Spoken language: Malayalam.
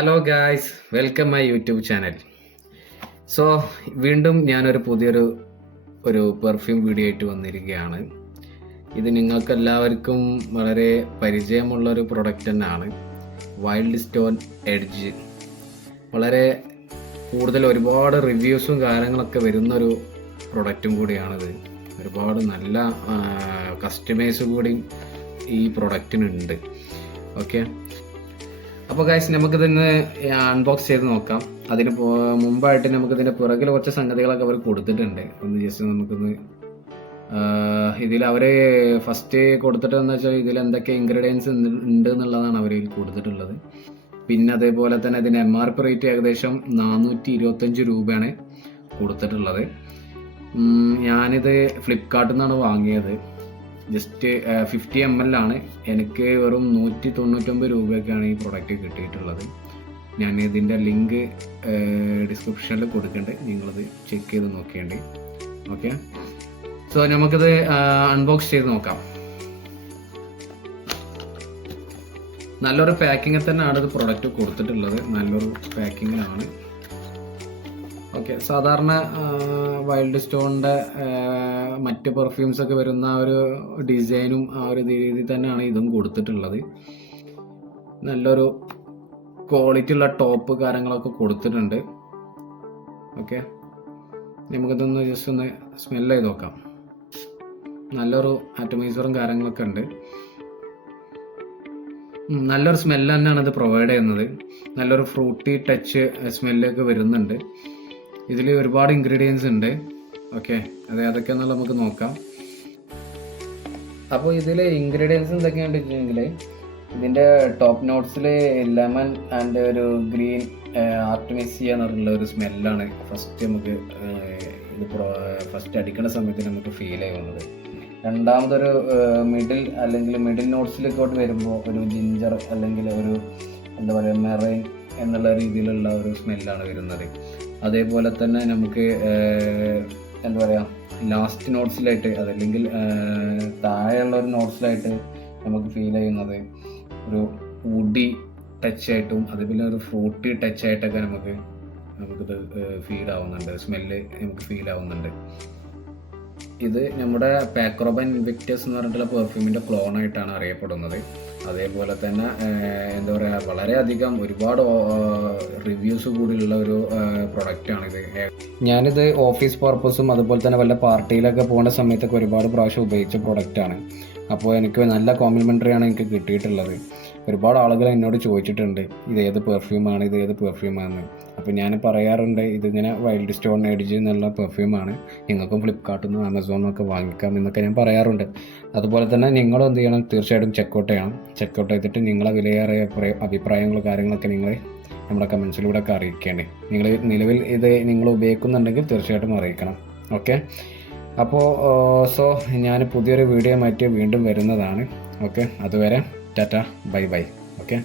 Hello guys, welcome my YouTube channel. So വീണ്ടും ഞാനൊരു പുതിയൊരു പെർഫ്യൂം വീഡിയോ ആയിട്ട് വന്നിരിക്കുകയാണ്. ഇത് നിങ്ങൾക്കെല്ലാവർക്കും വളരെ പരിചയമുള്ളൊരു പ്രൊഡക്റ്റ് തന്നെയാണ്. Wild stone edge. വളരെ കൂടുതൽ ഒരുപാട് റിവ്യൂസും കാര്യങ്ങളൊക്കെ വരുന്നൊരു പ്രൊഡക്റ്റും കൂടിയാണിത്. ഒരുപാട് നല്ല കസ്റ്റമേഴ്സ് കൂടി ഈ പ്രൊഡക്റ്റിനുണ്ട്. ഓക്കെ, അപ്പോൾ ഗൈസ് നമുക്കിതിന്ന് അൺബോക്സ് ചെയ്ത് നോക്കാം. അതിന് മുമ്പായിട്ട് നമുക്കിതിൻ്റെ പിറകിൽ കുറച്ച് സംഗതികളൊക്കെ അവർ കൊടുത്തിട്ടുണ്ട്. ഒന്ന് ജസ്റ്റ് നമുക്കൊന്ന് ഇതിൽ അവർ ഫസ്റ്റ് കൊടുത്തിട്ടെന്ന് വെച്ചാൽ ഇതിൽ എന്തൊക്കെ ഇൻഗ്രീഡിയൻസ് ഉണ്ട് എന്നുള്ളതാണ് അവർ കൊടുത്തിട്ടുള്ളത്. പിന്നെ അതേപോലെ തന്നെ ഇതിന് MRP റേറ്റ് ഏകദേശം 425 രൂപയാണ് കൊടുത്തിട്ടുള്ളത്. ഞാനിത് ഫ്ലിപ്കാർട്ടിൽ നിന്നാണ് വാങ്ങിയത്. ജസ്റ്റ് 50 ml ആണ്. എനിക്ക് വെറും 199 രൂപയൊക്കെയാണ് ഈ പ്രൊഡക്റ്റ് കിട്ടിയിട്ടുള്ളത്. ഞാൻ ഇതിൻ്റെ ലിങ്ക് ഡിസ്ക്രിപ്ഷനിൽ കൊടുക്കുന്നുണ്ട്, നിങ്ങളത് ചെക്ക് ചെയ്ത് നോക്കേണ്ടി. ഓക്കെ, സോ നമുക്കിത് അൺബോക്സ് ചെയ്ത് നോക്കാം. നല്ലൊരു പാക്കിങ്ങിൽ തന്നെയാണ് ഇത് പ്രൊഡക്റ്റ് കൊടുത്തിട്ടുള്ളത്. നല്ലൊരു പാക്കിങ്ങിലാണ്. ഓക്കെ, സാധാരണ വൈൽഡ് സ്റ്റോണിൻ്റെ മറ്റ് പെർഫ്യൂംസൊക്കെ വരുന്ന ആ ഒരു ഡിസൈനും ആ ഒരു രീതിയിൽ തന്നെയാണ് ഇതും കൊടുത്തിട്ടുള്ളത്. നല്ലൊരു ക്വാളിറ്റി ഉള്ള ടോപ്പ് കാര്യങ്ങളൊക്കെ കൊടുത്തിട്ടുണ്ട്. ഓക്കെ, നമുക്കിതൊന്ന് ജസ്റ്റ് ഒന്ന് സ്മെല്ല് ചെയ്ത് നോക്കാം. നല്ലൊരു ആറ്റമൈസറും കാര്യങ്ങളൊക്കെ ഉണ്ട്. നല്ലൊരു സ്മെല്ല് തന്നെയാണ് ഇത് പ്രൊവൈഡ് ചെയ്യുന്നത്. നല്ലൊരു ഫ്രൂട്ടി ടച്ച് സ്മെല്ലൊക്കെ വരുന്നുണ്ട്. ഇതിൽ ഒരുപാട് ഇൻഗ്രീഡിയൻസ് ഉണ്ട്. ഓക്കെ, അതൊക്കെയാണെന്നുള്ള നമുക്ക് നോക്കാം. അപ്പോൾ ഇതിൽ ഇൻഗ്രീഡിയൻസ് എന്തൊക്കെയാണെന്ന് വെച്ചിട്ടുണ്ടെങ്കിൽ ഇതിൻ്റെ ടോപ്പ് നോട്ട്സിൽ ലെമൺ ആൻഡ് ഒരു ഗ്രീൻ ആർട്ടിമിസിയ എന്ന് പറഞ്ഞുള്ള ഒരു സ്മെല്ലാണ് ഫസ്റ്റ് നമുക്ക് ഇത് ഫസ്റ്റ് അടിക്കുന്ന സമയത്ത് നമുക്ക് ഫീൽ ചെയ്യുന്നത്. രണ്ടാമതൊരു മിഡിൽ നോട്ട്സിലേക്കോട്ട് വരുമ്പോൾ ഒരു ജിഞ്ചർ അല്ലെങ്കിൽ ഒരു എന്താ പറയുക മെറൈൻ എന്നുള്ള രീതിയിലുള്ള ഒരു സ്മെല്ലാണ് വരുന്നത്. അതേപോലെ തന്നെ നമുക്ക് എന്താ പറയുക ലാസ്റ്റ് നോട്ട്സിലായിട്ട് അതല്ലെങ്കിൽ താഴെയുള്ള ഒരു നോട്ട്സിലായിട്ട് നമുക്ക് ഫീൽ ചെയ്യുന്നത് ഒരു വുഡി ടച്ചായിട്ടും അതേപോലെ ഒരു ഫ്രൂട്ടി ടച്ചായിട്ടൊക്കെ നമുക്കിത് ഫീൽ ആവുന്നുണ്ട്. സ്മെല്ല് നമുക്ക് ഫീൽ ആവുന്നുണ്ട്. ഇത് നമ്മുടെ പാക്രോബൻ ഇൻവിക്ടസ് എന്ന് പറഞ്ഞിട്ടുള്ള പെർഫ്യൂമിൻ്റെ ക്ലോണായിട്ടാണ് അറിയപ്പെടുന്നത്. അതേപോലെ തന്നെ എന്താ പറയുക വളരെയധികം ഒരുപാട് റിവ്യൂസ് കൂടിയുള്ള ഒരു പ്രൊഡക്റ്റാണിത്. ഞാനിത് ഓഫീസ് പർപ്പസും അതുപോലെ തന്നെ വല്ല പാർട്ടിയിലൊക്കെ പോകുന്ന സമയത്തൊക്കെ ഒരുപാട് പ്രാവശ്യം ഉപയോഗിച്ച പ്രൊഡക്റ്റാണ്. അപ്പോൾ എനിക്ക് നല്ല കോംപ്ലിമെൻ്ററിയാണ് എനിക്ക് കിട്ടിയിട്ടുള്ളത്. ഒരുപാട് ആളുകൾ എന്നോട് ചോദിച്ചിട്ടുണ്ട് ഇത് ഏത് പെർഫ്യൂമാണെന്ന്. അപ്പോൾ ഞാൻ പറയാറുണ്ട് ഇതിങ്ങനെ വൈൽഡ് സ്റ്റോൺ എഡ്ജ് എന്നുള്ള പെർഫ്യൂമാണ്, നിങ്ങൾക്കും ഫ്ലിപ്കാർട്ടിൽ നിന്നും ആമസോണിൽ നിന്നൊക്കെ വാങ്ങിക്കാം എന്നൊക്കെ ഞാൻ പറയാറുണ്ട്. അതുപോലെ തന്നെ നിങ്ങളും എന്ത് ചെയ്യണം, തീർച്ചയായിട്ടും ചെക്കൗട്ട് ചെയ്തിട്ട് നിങ്ങളെ വിലയേറിയ അഭിപ്രായങ്ങളും കാര്യങ്ങളൊക്കെ നിങ്ങൾ നമ്മുടെ കമൻസിലൂടെ ഒക്കെ അറിയിക്കേണ്ടേ. നിങ്ങൾ നിലവിൽ ഇത് നിങ്ങൾ ഉപയോഗിക്കുന്നുണ്ടെങ്കിൽ തീർച്ചയായിട്ടും അറിയിക്കണം. ഓക്കെ, അപ്പോൾ സോ ഞാൻ പുതിയൊരു വീഡിയോ മാറ്റി വീണ്ടും വരുന്നതാണ്. ഓക്കെ, അതുവരെ ടാറ്റ, ബൈ. ഓക്കെ.